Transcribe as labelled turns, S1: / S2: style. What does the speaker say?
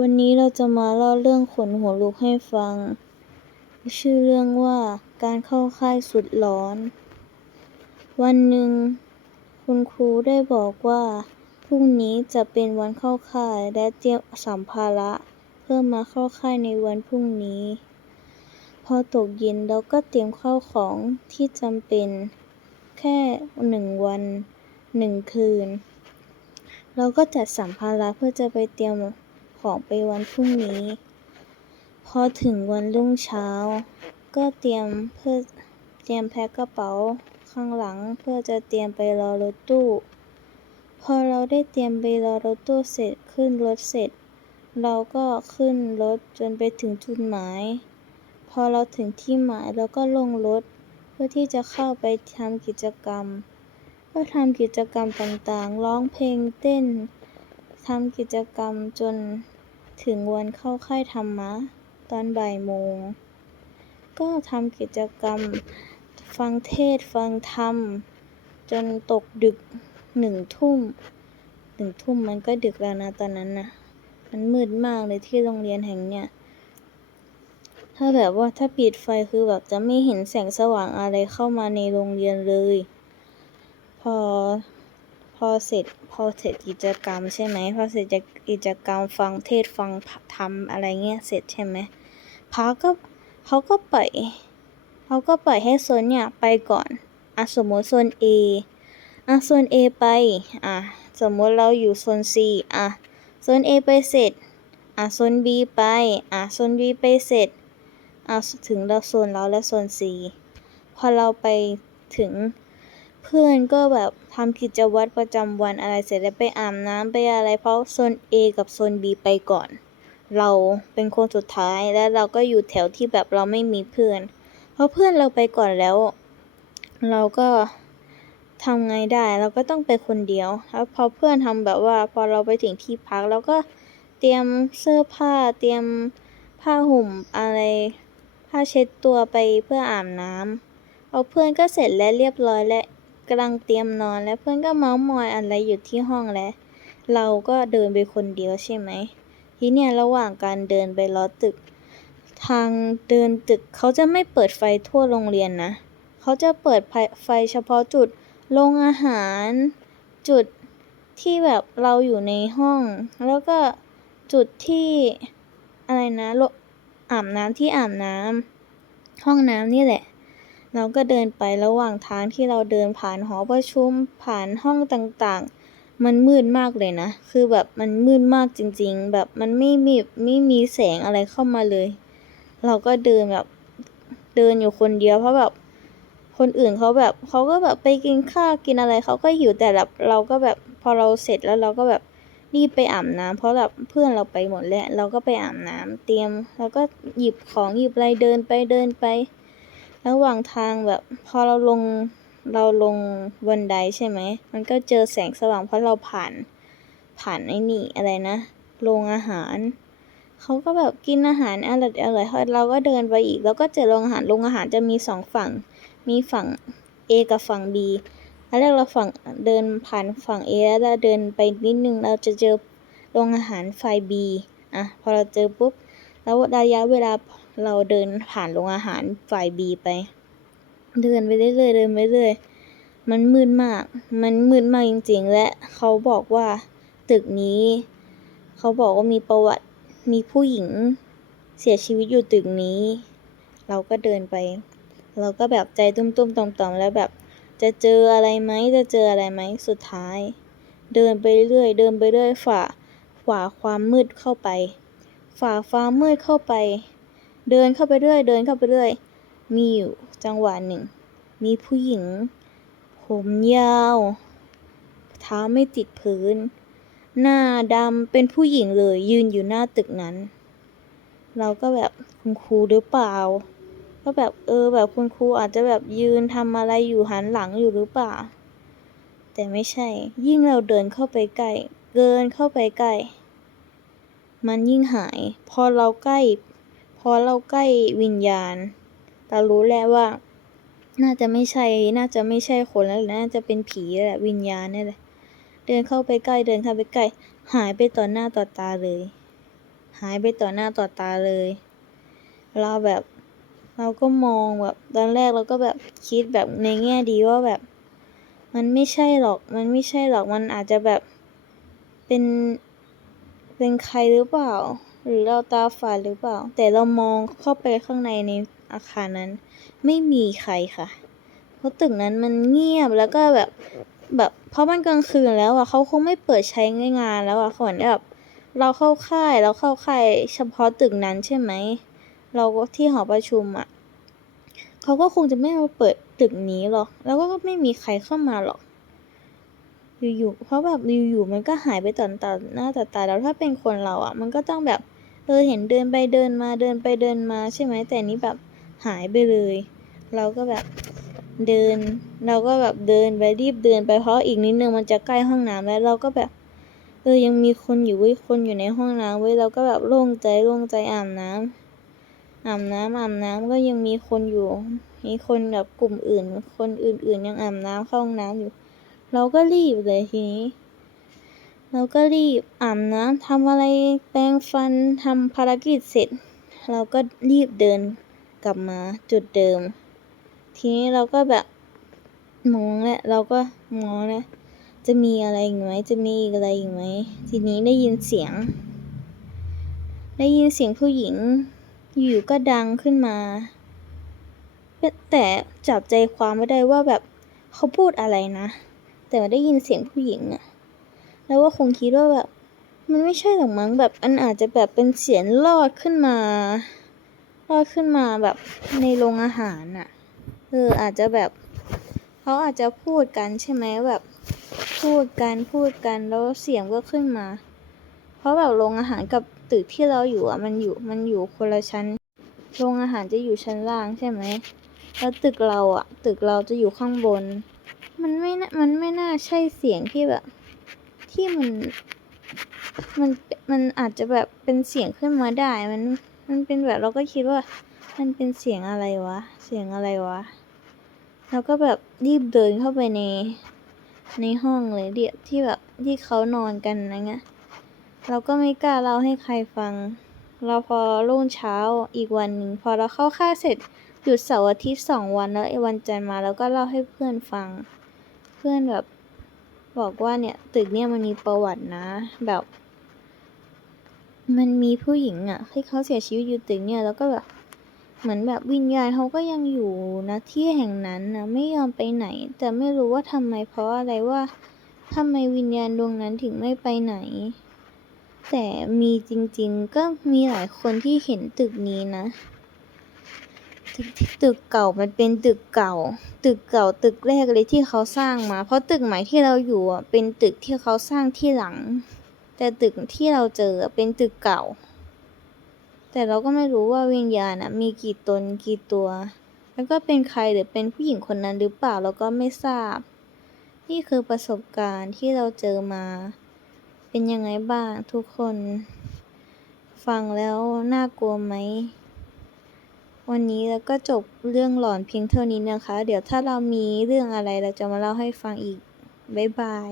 S1: วันนี้เราจะมาเล่าเรื่องขนหัวลุกให้ฟัง ชื่อเรื่องว่าการเข้าค่ายสุดร้อน วันหนึ่ง คุณครูได้บอกว่า พรุ่งนี้จะเป็นวันเข้าค่ายและเตรียมสัมภาระเพื่อมาเข้าค่ายในวันพรุ่งนี้ พอตกเย็นเราก็เตรียมข้าวของที่จำเป็น แค่หนึ่งวันหนึ่งคืน เราก็จัดสัมภาระเพื่อจะไปเตรียม ของไปวันพรุ่งนี้ พอถึงวันรุ่งเช้า ก็เตรียมเพื่อเตรียมแพ็คกระเป๋าข้างหลังเพื่อจะเตรียมไปรอรถตู้ พอเราได้เตรียมไปรอรถตู้เสร็จขึ้นรถเสร็จ เราก็ขึ้นรถจนไปถึงจุดหมาย พอเราถึงที่หมายเราก็ลงรถเพื่อที่จะเข้าไปทำกิจกรรม ก็ทำกิจกรรมต่างๆ ร้องเพลงเต้นทำกิจกรรมจน ถึงวันเข้าค่ายธรรมะ ตอนบ่ายโมง ก็ทำกิจกรรมฟังเทศฟังธรรม จนตกดึกหนึ่งทุ่มหนึ่งทุ่มมันก็ดึกแล้วนะตอนนั้นนะมันมืดมากเลยที่โรงเรียนแห่งเนี้ยถ้าแบบว่าถ้าปิดไฟคือแบบจะไม่เห็นแสงสว่างอะไรเข้ามาในโรงเรียนเลย พอ พอเสร็จพอเสร็จกิจกรรมใช่ไหมพอเสร็จจากกิจกรรมฟังเทศฟังธรรมอะไรเงี้ยเสร็จใช่ไหมพระก็เขาก็ปล่อยเขาก็ปล่อยให้โซนเนี่ยไปก่อนอะสมมติโซน A อะโซน A ไปอะสมมติเราอยู่โซน C อะโซน A ไปเสร็จอะโซน B ไปอะโซน B ไปเสร็จอะถึงเราโซนเราและโซน C พอเราไปถึง เพื่อนก็แบบทำกิจวัตรประจำวันอะไรเสร็จแล้วไปอาบน้ำไปอะไร เพราะโซน A กับโซน B ไปก่อน เราเป็นคนสุดท้ายและเราก็อยู่แถวที่แบบเราไม่มีเพื่อน เพราะเพื่อนเราไปก่อนแล้ว เราก็ทำไงได้เราก็ต้องไปคนเดียวแล้วพอเพื่อนทำแบบว่า พอเราไปถึงที่พักเราก็เตรียมเสื้อผ้าเตรียมผ้าห่มอะไร ผ้าเช็ดตัวไปเพื่ออาบน้ำเอาเพื่อนก็เสร็จแล้วเรียบร้อยและ กำลังเตรียมนอนแล้วเพื่อนก็เมาส์มอยอะไรอยู่ที่ห้องแล้ว เราก็เดินไปคนเดียวใช่ไหม ทีเนี้ยระหว่างการเดินไปล้อตึก ทางเดินตึกเขาจะไม่เปิดไฟทั่วโรงเรียนนะ เขาจะเปิดไฟเฉพาะจุดโรงอาหาร จุดที่แบบเราอยู่ในห้อง แล้วก็จุดที่อะไรนะโรอาบน้ำที่อาบน้ำห้องน้ำนี่แหละ เราก็เดินไประหว่างทางที่เราเดินผ่านหอประชุมผ่านห้องต่างๆ มันมืดมากเลยนะ คือแบบมันมืดมากจริง ๆ แบบมันไม่มีไม่มีแสงอะไรเข้ามาเลย เราก็เดินแบบเดินอยู่คนเดียวเพราะแบบคนอื่นเขาแบบเขาก็แบบไปกินข้าวกินอะไรเขาก็หิวแต่แบบเราก็แบบพอเราเสร็จแล้วเราก็แบบรีบไปอาบน้ำเพราะแบบเพื่อนเราไปหมดแล้วเราก็ไปอาบน้ำเตรียม แล้วก็หยิบของหยิบอะไรเดินไปเดินไป ระหว่างทางแบบพอเราลงเราลงบันไดใช่ไหม มันก็เจอแสงสว่างเพราะเราผ่านผ่านไอ้นี่อะไรนะโรงอาหาร เขาก็แบบกินอาหารอร่อยอร่อยเราก็เดินไปอีก แล้วก็เจอโรงอาหาร โรงอาหารจะมีสองฝั่ง มีฝั่ง A กับฝั่ง B อันแรกเราฝั่งเดินผ่านฝั่ง A แล้วเราเดินไปนิดนึง เราจะเจอโรงอาหารฝ่าย B อะ พอเราเจอปุ๊บ แล้วระยะเวลา เราเดินผ่านโรงอาหารฝ่าย B ไป เดินไปเรื่อยๆเดินไปเรื่อยมันมืดมาก มันมืดมากจริง ๆ และเขาบอกว่าตึกนี้ เขาบอกว่ามีประวัติมีผู้หญิงเสียชีวิตอยู่ตึกนี้ เราก็เดินไป เราก็แบบใจตุ้มๆต่อมๆแล้วแบบ จะเจออะไรไหมจะเจออะไรไหมสุดท้าย เดินไปเรื่อยเดินไปเรื่อยฝ่าฝ่าความมืดเข้าไป ฝ่าความมืดเข้าไป เดินเข้าไปเรื่อย เดินเข้าไปเรื่อย มีอยู่จังหวะหนึ่ง มีผู้หญิง ผมยาวเท้าไม่ติดพื้น หน้าดำเป็นผู้หญิงเลยยืนอยู่หน้าตึกนั้น เราก็แบบคุณครูหรือเปล่า ก็แบบเออแบบคุณครูอาจจะแบบยืนทำอะไรอยู่หันหลังอยู่หรือเปล่า แต่ไม่ใช่ ยิ่งเราเดินเข้าไปใกล้เกินเข้าไปใกล้มันยิ่งหาย พอเราใกล้ พอเราใกล้วิญญาณ เรารู้แล้วว่า น่าจะไม่ใช่ น่าจะไม่ใช่คนแล้วน่าจะเป็นผีแหละวิญญาณนี่แหละ เดินเข้าไปใกล้ เดินเข้าไปใกล้ หายไปต่อหน้าต่อตาเลย หายไปต่อหน้าต่อตาเลย เราแบบ เราก็มองแบบตอนแรกเราก็แบบคิดแบบในแง่ดีว่าแบบ มันไม่ใช่หรอก มันไม่ใช่หรอก มันอาจจะแบบ เป็น เป็นใครหรือเปล่า หรือเราตาฝาดหรือเปล่า แต่เรามองเข้าไปข้างในในอาคารนั้น ไม่มีใครค่ะ เพราะตึกนั้นมันเงียบแล้วก็แบบแบบเพราะมันกลางคืนแล้วอะเขาคงไม่เปิดใช้งานแล้วอะเหมือนแบบเราเข้าค่ายเราเข้าค่ายเฉพาะตึกนั้นใช่ไหมเราก็ที่หอประชุมอะเขาก็คงจะไม่มาเปิดตึกนี้หรอก แล้วก็ไม่มีใครเข้ามาหรอก อยู่ๆเพราะแบบอยู่ๆมันก็หายไปต่อตาหน้าต่อตาแล้วถ้าเป็นคนเราอะ มันก็ต้องแบบ เออเห็นเดินไปเดินมาเดินไปเดินมาใช่ไหมแต่นี้แบบหายไปเลย เราก็แบบเดิน เราก็แบบเดินไปรีบเดินไปเพราะอีกนิดนึงมันจะใกล้ห้องน้ำแล้วเราก็แบบเออยังมีคนอยู่เว้ยคนอยู่ในห้องน้ำเว้ยเราก็แบบโล่งใจโล่งใจอาบน้ำอาบน้ำอาบน้ำก็ยังมีคนอยู่ มีคนแบบกลุ่มอื่น คนอื่นๆยังอาบน้ำเข้าห้องน้ำอยู่ เราก็รีบเลยทีนี้ เราก็รีบอาบน้ำทำอะไรแปรงฟันทำภารกิจเสร็จ เราก็รีบเดินกลับมาจุดเดิม ทีนี้เราก็แบบมองแหล้วเราก็มองแล้วจะมีอะไรอีกไหมจะมีอีกอะไรอีกไหมทีนี้ได้ยินเสียง ได้ยินเสียงผู้หญิง อยู่ก็ดังขึ้นมา แต่จับใจความไม่ได้ว่าแบบเขาพูดอะไรนะ แต่ได้ยินเสียงผู้หญิงอะ แล้วก็คงคิดว่าแบบ มันไม่ใช่หรอกมั้งแบบอันอาจจะแบบเป็นเสียงลอดขึ้นมาลอดขึ้นมาแบบในโรงอาหารน่ะเอออาจจะแบบเขาอาจจะพูดกันใช่ไหมแบบ พูดกันพูดกันแล้วเสียงก็ขึ้นมา เพราะแบบโรงอาหารกับตึกที่เราอยู่อะมันอยู่มันอยู่คนละชั้นโรงอาหารจะอยู่ชั้นล่างใช่ไหมแล้วตึกเราอะ ตึกเราจะอยู่ข้างบน มันไม่น่ามันไม่น่าใช่เสียงที่แบบ ที่มัน มัน มันอาจจะแบบเป็นเสียงขึ้นมาได้ มัน มันเป็นแบบเราก็คิดว่า มันเป็นเสียงอะไรวะ เสียงอะไรวะแล้วก็แบบรีบเดินเข้าไปใน ในห้องเลยเดี๋ยวที่แบบที่เขานอนกันอะเงี้ย เราก็ไม่กล้าเล่าให้ใครฟัง เราพอรุ่งเช้าอีกวันหนึ่งพอเราเข้าค่าเสร็จหยุดเสาร์อาทิตย์สองวันแล้วไอ้วันจันทร์มาแล้วก็เล่าให้เพื่อนฟัง เพื่อนแบบ บอกว่าเนี่ยตึกเนี่ยมันมีประวัตินะ แบบ มันมีผู้หญิงอะที่เขาเสียชีวิตอยู่ตึกเนี่ยแล้วก็แบบเหมือนแบบวิญญาณเขาก็ยังอยู่นะที่แห่งนั้นนะไม่ยอมไปไหน แต่ไม่รู้ว่าทำไมเพราะอะไรว่าทำไมวิญญาณดวงนั้นถึงไม่ไปไหน แต่มีจริงๆก็มีหลายคนที่เห็นตึกนี้นะ ตึกเก่ามันเป็นตึกเก่า ตึกเก่าตึกแรกเลยที่เขาสร้างมา เพราะตึกใหม่ที่เราอยู่อะเป็นตึกที่เขาสร้างที่หลัง แต่ตึกที่เราเจอเป็นตึกเก่า แต่เราก็ไม่รู้ว่าวิญญาณอะมีกี่ตนกี่ตัว แล้วก็เป็นใครหรือเป็นผู้หญิงคนนั้นหรือเปล่าเราก็ไม่ทราบ นี่คือประสบการณ์ที่เราเจอมา เป็นยังไงบ้างทุกคน ฟังแล้วน่ากลัวไหม วันนี้เราก็จบเรื่องหลอนเพียงเท่านี้นะคะ เดี๋ยวถ้าเรามีเรื่องอะไรเราจะมาเล่าให้ฟังอีก บ๊ายบาย